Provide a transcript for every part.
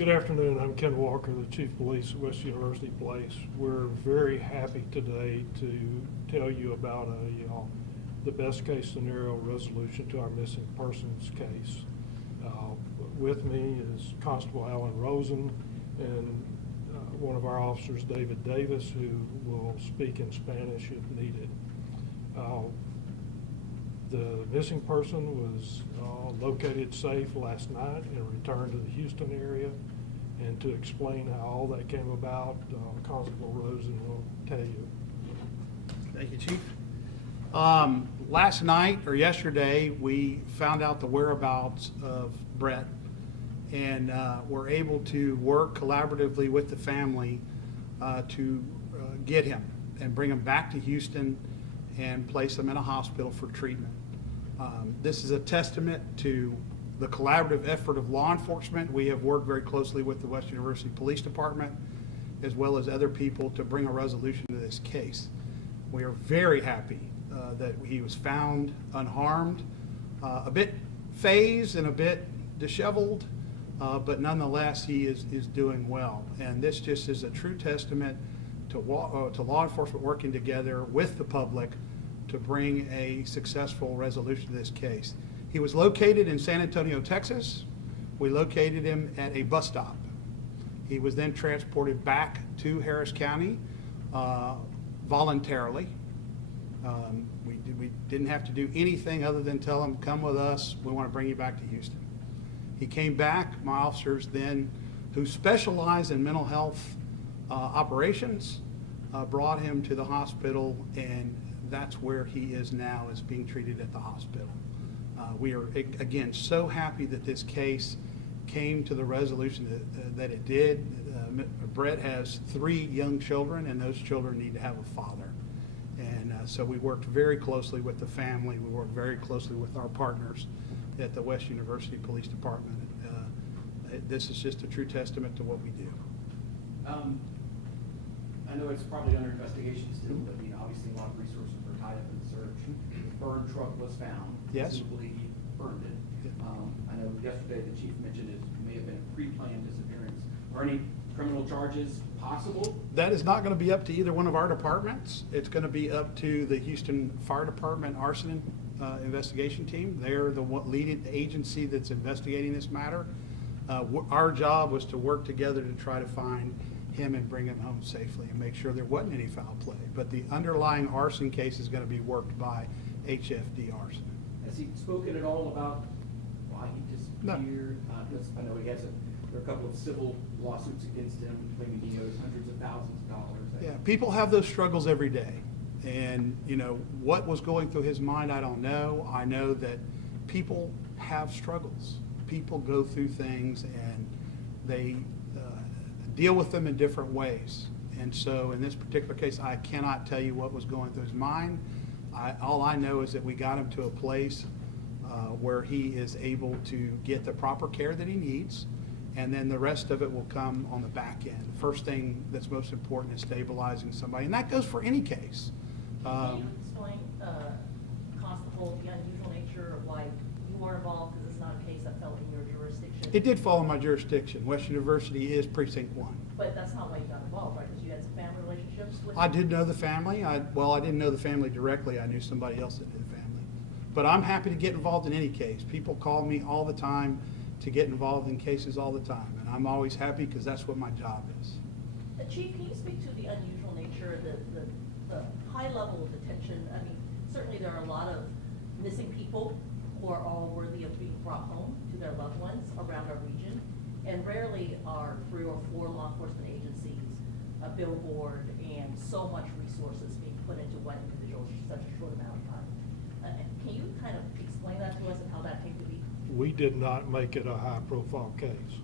Good afternoon. I'm Ken Walker, the Chief of Police at West University Place. We're very happy today to tell you about the best case scenario resolution to our missing persons case. With me is Constable Alan Rosen and one of our officers, David Davis, who will speak in Spanish if needed. The missing person was located safe last night and returned to the Houston area. And to explain how all that came about, Constable Rosen will tell you. Thank you, Chief. Last night or yesterday, we found out the whereabouts of Brett and were able to work collaboratively with the family to get him and bring him back to Houston and place him in a hospital for treatment. This is a testament to the collaborative effort of law enforcement. We have worked very closely with the West University Police Department as well as other people to bring a resolution to this case. We are very happy that he was found unharmed, a bit phased and a bit disheveled, but nonetheless he is doing well. And this just is a true testament to law enforcement working together with the public to bring a successful resolution to this case. He was located in San Antonio, Texas. We located him at a bus stop. He was then transported back to Harris County voluntarily. We didn't have to do anything other than tell him, come with us, we want to bring you back to Houston. He came back. My officers then, who specialize in mental health operations, brought him to the hospital, and that's where he is now, is being treated at the hospital. We are, again, so happy that this case came to the resolution that it did. Brett has 3 young children, and those children need to have a father. And so we worked very closely with the family. We worked very closely with our partners at the West University Police Department. This is just a true testament to what we do. I know it's probably under investigation still, but obviously a lot of resources were tied up in the search. The burned truck was found. Yes. Presumably he burned it. I know yesterday the chief mentioned it may have been a pre-planned disappearance. Are any criminal charges possible? That is not going to be up to either one of our departments. It's going to be up to the Houston Fire Department arson investigation team. They're the lead agency that's investigating this matter. Our job was to work together to try to find him and bring him home safely and make sure there wasn't any foul play. But the underlying arson case is going to be worked by HFD Arson. Has he spoken at all about why he disappeared? No. I know he has there are a couple of civil lawsuits against him, claiming he owes hundreds of thousands of dollars. Yeah, people have those struggles every day. And, what was going through his mind, I don't know. I know that people have struggles. People go through things and they deal with them in different ways. And so in this particular case, I cannot tell you what was going through his mind. All I know is that we got him to a place where he is able to get the proper care that he needs, and then the rest of it will come on the back end. The first thing that's most important is stabilizing somebody, and that goes for any case. Can you explain, Constable, the unusual nature of why you were involved, because it's not a case that fell in your jurisdiction? It did fall in my jurisdiction. West University is Precinct 1. But that's not why you got involved, right? Because you had some family relationships with I did know the family. I didn't know the family directly. I knew somebody else that knew the family. But I'm happy to get involved in any case. People call me all the time to get involved in cases all the time. And I'm always happy because that's what my job is. Chief, can you speak to the unusual nature, the high level of detention? I mean, certainly there are a lot of missing people who are all worthy of being brought home to their loved ones around our region. And rarely are 3 or 4 law enforcement agencies, a billboard, and so much resources being put into one individual in such a short amount of time. Can you kind of explain that to us and how that came to be? We did not make it a high-profile case.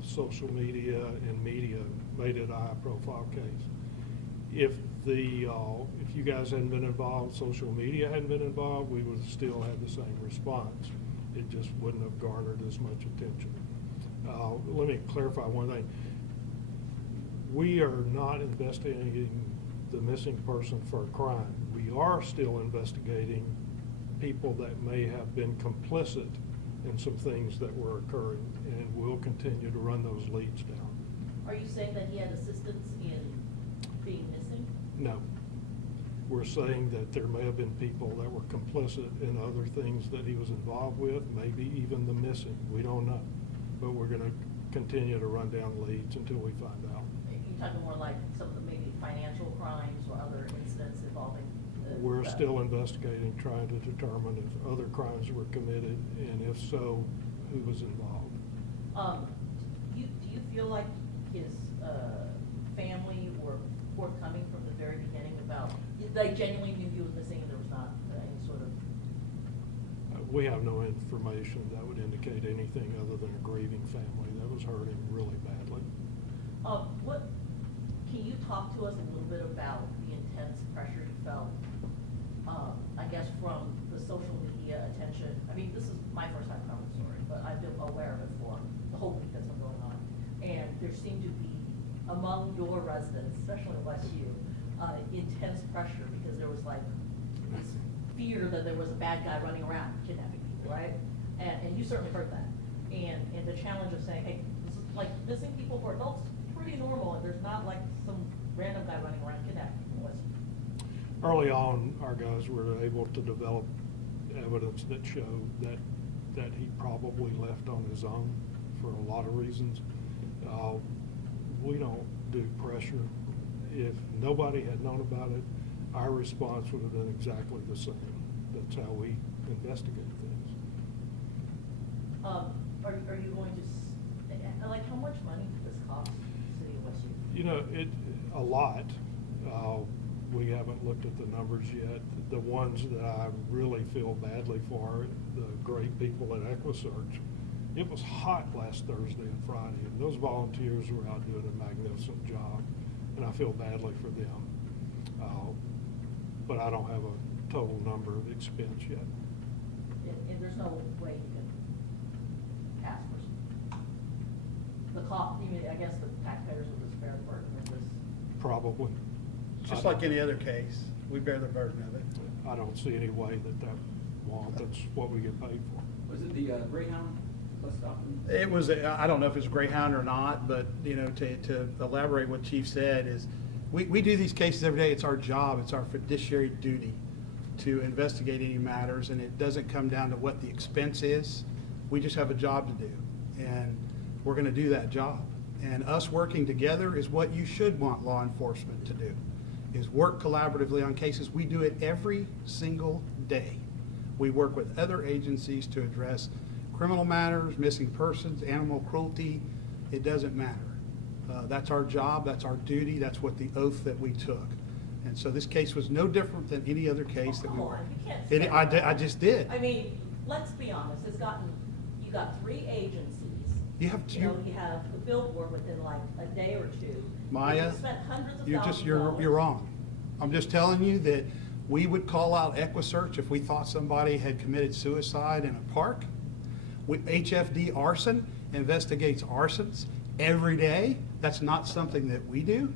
Social media and media made it a high-profile case. If you guys hadn't been involved, social media hadn't been involved, we would still have the same response. It just wouldn't have garnered as much attention. Let me clarify one thing. We are not investigating the missing person for a crime. We are still investigating people that may have been complicit and some things that were occurring, and we'll continue to run those leads down. Are you saying that he had assistance in being missing? No. We're saying that there may have been people that were complicit in other things that he was involved with, maybe even the missing. We don't know. But we're going to continue to run down leads until we find out. You're talking more like some of the maybe financial crimes or other incidents involving We're still investigating, trying to determine if other crimes were committed, and if so, who was involved. Do you feel like his family were forthcoming from the very beginning about, they genuinely knew he was missing and there was not any sort of? We have no information that would indicate anything other than a grieving family that was hurting really badly. Can you talk to us a little bit about the intense pressure you felt, I guess from the social media attention? I mean, this is my first time covering the story, but I've been aware of it for the whole week that's been going on. And there seemed to be, among your residents, especially in Westview, intense pressure because there was like this fear that there was a bad guy running around kidnapping people, right? And you certainly heard that. And the challenge of saying, hey, this is like missing people for adults, pretty normal, and there's not like some random guy running around kidnapping people. Early on, our guys were able to develop evidence that showed that he probably left on his own for a lot of reasons. We don't do pressure. If nobody had known about it, our response would have been exactly the same. That's how we investigate things. Are you going to, like, how much money did this cost the city of Westview? You know, a lot. We haven't looked at the numbers yet. The ones that I really feel badly for, the great people at EquiSearch. It was hot last Thursday and Friday, and those volunteers were out doing a magnificent job, and I feel badly for them. But I don't have a total number of expense yet. And there's no way you can ask for the cost, I guess the taxpayers would just bear the burden of this. Probably. Just like any other case, we bear the burden of it. I don't see any way that won't. That's what we get paid for. Was it the Greyhound bus stop? It was, I don't know if it's Greyhound or not, but, you know, to elaborate what Chief said is, we do these cases every day. It's our job, it's our fiduciary duty to investigate any matters, and it doesn't come down to what the expense is. We just have a job to do, and we're gonna do that job. And us working together is what you should want law enforcement to do, is work collaboratively on cases. We do it every single day. We work with other agencies to address criminal matters, missing persons, animal cruelty. It doesn't matter. That's our job, that's our duty, that's what the oath that we took. And so this case was no different than any other case that we Come were. on, you can't say I that. just did. I mean, let's be honest, you got 3 agencies. You have You know, you have the billboard within like a day or two. Maya, You spent hundreds of you're thousands just, of you're dollars. wrong. I'm just telling you that we would call out EquiSearch if we thought somebody had committed suicide in a park. HFD arson investigates arsons every day. That's not something that we do.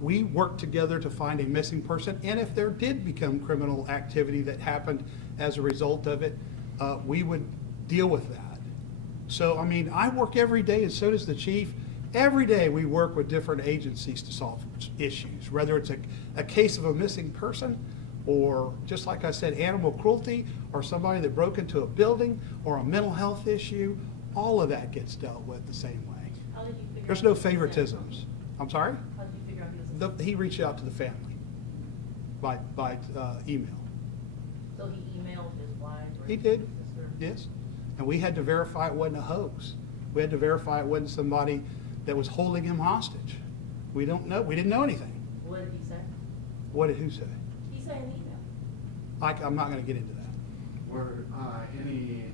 We work together to find a missing person, and if there did become criminal activity that happened as a result of it, we would deal with that. So, I mean, I work every day, and so does the chief. Every day we work with different agencies to solve issues, whether it's a case of a missing person, or just like I said, animal cruelty, or somebody that broke into a building, or a mental health issue. All of that gets dealt with the same way. How did you figure There's out no he was in? favoritisms. I'm sorry? How did you figure out he was in? He reached out to the family by email. So he emailed his wife or He his did, sister? yes. And we had to verify it wasn't a hoax. We had to verify it wasn't somebody that was holding him hostage. We don't know, we didn't know anything. What did he say? What did who say? He said in the email. I'm not gonna get into that. Were any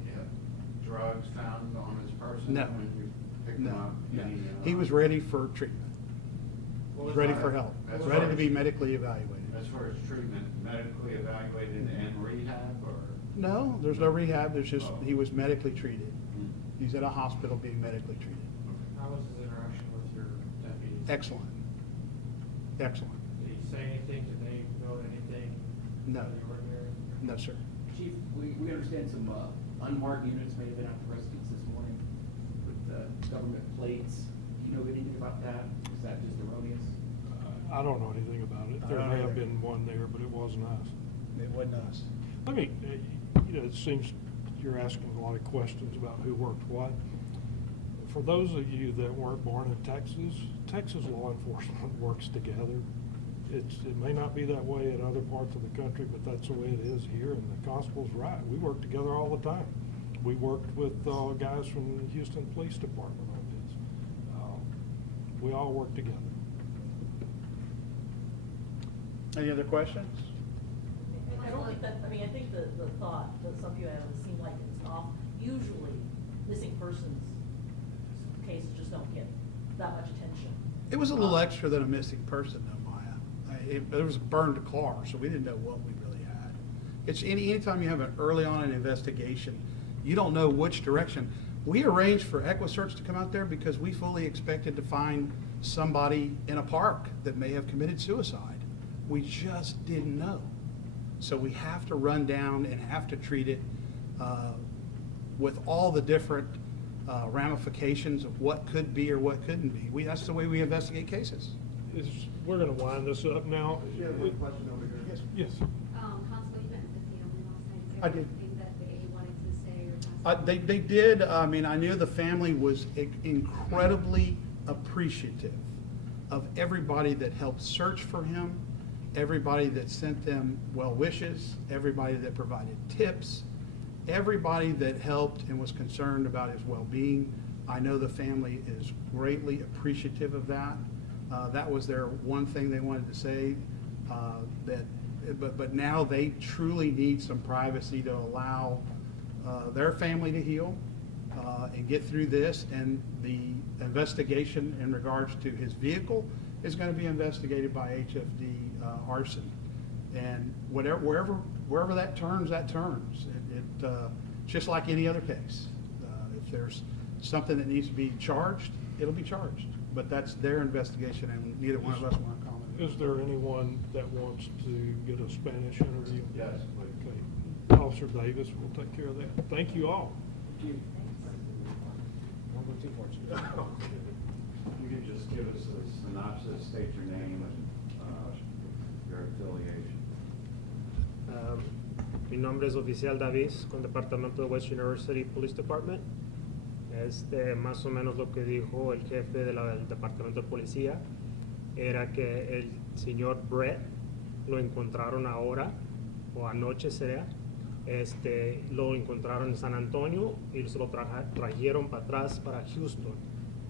drugs found on his person? No. When you picked him No, up? no. Any, He was ready for treatment. What was Ready that? for help, As ready far to as- be medically evaluated. As far as treatment, medically evaluated and rehab, or? No, there's no rehab, there's just, he was medically treated. He's at a hospital being medically treated. How was his interaction with your deputies? Excellent. Excellent. Did he say anything? Did they know anything? No. out of the ordinary? No, sir. Chief, we understand some unmarked units may have been at the residence this morning with government plates. Do you know anything about that? Is that just erroneous? I don't know anything about it. I There don't may have either. been one there, but it wasn't us. It wasn't us. Let me, it seems you're asking a lot of questions about who worked what. For those of you that weren't born in Texas, Texas law enforcement works together. It may not be that way in other parts of the country, but that's the way it is here, and the constable's right. We work together all the time. We worked with guys from the Houston Police Department on this. We all work together. Any other questions? I don't think that, I mean, I think the thought that some people have, it seemed like it's off. Usually, missing persons cases just don't get that much attention. It was a little extra than a missing person though, Maya. There was a burned car, so we didn't know what we really had. It's anytime you have an early on an investigation, you don't know which direction. We arranged for EquiSearch to come out there because we fully expected to find somebody in a park that may have committed suicide. We just didn't know. So we have to run down and have to treat it with all the different ramifications of what could be or what couldn't be. That's the way we investigate cases. We're gonna wind this up now. You have one question over here. Yes. Yes. Constable, you met with the family last night. Is I there did. anything that they wanted to say or pass? They did, I mean, I knew the family was incredibly appreciative of everybody that helped search for him, everybody that sent them well wishes, everybody that provided tips, everybody that helped and was concerned about his well-being. I know the family is greatly appreciative of that. That was their one thing they wanted to say, but now they truly need some privacy to allow their family to heal and get through this. And the investigation in regards to his vehicle is going to be investigated by HFD arson. And wherever that turns, that turns. Just like any other case. If there's something that needs to be charged, it'll be charged. But that's their investigation, and neither one of us want to comment. Is there anyone that wants to get a Spanish interview? Yes, Okay. Officer Davis will take care of that. Thank you all. You can just give us a synopsis, state your name and your affiliation. Mi nombre es Oficial Davis con Departamento de West University Police Department. Más o menos lo que dijo el jefe del Departamento de Policía era que el señor Brett lo encontraron ahora o anoche sea. Lo encontraron en San Antonio y se lo trajeron para atrás para Houston,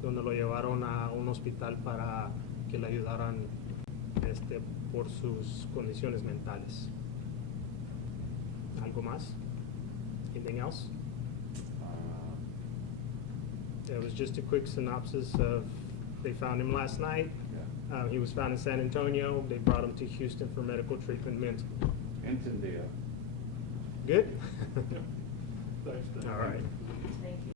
donde lo llevaron a un hospital para que le ayudaran por sus condiciones mentales. ¿Algo más? Anything else? It was just a quick synopsis of, they found him last night. Yeah. He was found in San Antonio. They brought him to Houston for medical treatment. Entendido. Good? Thanks, Dave. All right.